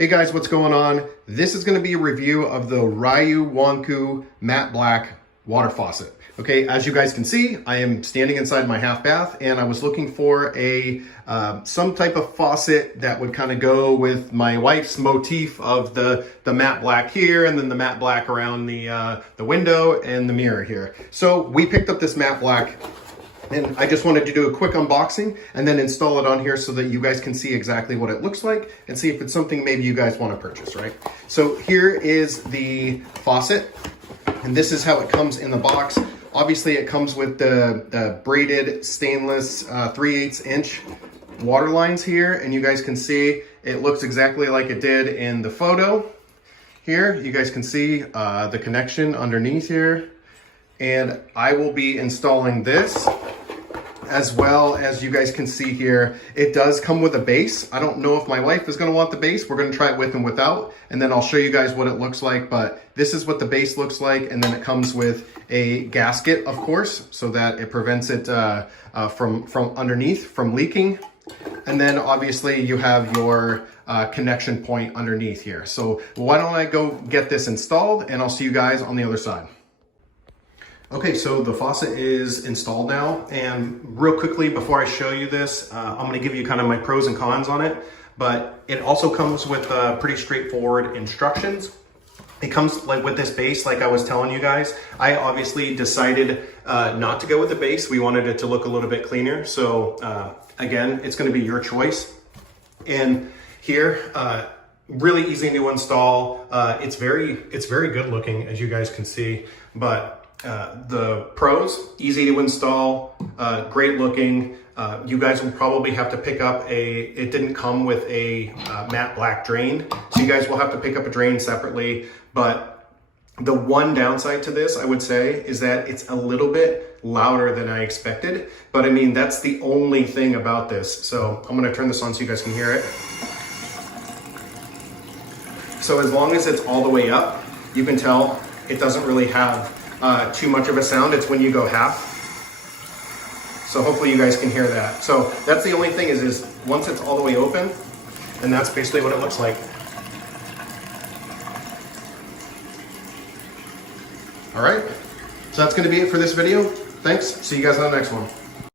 Hey guys, what's going on? This is going to be a review of the Ryuwanku matte black water faucet. Okay, as you guys can see, I am standing inside my half bath and I was looking for a some type of faucet that would kind of go with my wife's motif of the matte black here and then the matte black around the window and the mirror here. So we picked up this matte black. And I just wanted to do a quick unboxing and then install it on here so that you guys can see exactly what it looks like and see if it's something maybe you guys want to purchase, right? So here is the faucet, and this is how it comes in the box. Obviously, it comes with the braided stainless 3/8 inch water lines here, and you guys can see it looks exactly like it did in the photo. Here, you guys can see the connection underneath here, and I will be installing this. As well as you guys can see here, it does come with a base. I don't know if my wife is going to want the base. We're going to try it with and without, and then I'll show you guys what it looks like. But this is what the base looks like, and then it comes with a gasket, of course, so that it prevents it from underneath from leaking. And then obviously you have your connection point underneath here. So why don't I go get this installed, and I'll see you guys on the other side. Okay, so the faucet is installed now, and real quickly before I show you this, I'm going to give you kind of my pros and cons on it, but it also comes with pretty straightforward instructions. It comes like with this base, like I was telling you guys. I obviously decided not to go with the base. We wanted it to look a little bit cleaner, so again, it's going to be your choice. And here, really easy to install. It's very good looking, as you guys can see, but the pros, easy to install, great looking. You guys will probably have to pick up it didn't come with a matte black drain, so you guys will have to pick up a drain separately. But the one downside to this, I would say, is that it's a little bit louder than I expected. But I mean, that's the only thing about this. So I'm gonna turn this on so you guys can hear it. So as long as it's all the way up, you can tell it doesn't really have too much of a sound. It's when you go half. So hopefully you guys can hear that. So that's the only thing is once it's all the way open, and that's basically what it looks like. All right, so that's gonna be it for this video. Thanks, see you guys on the next one.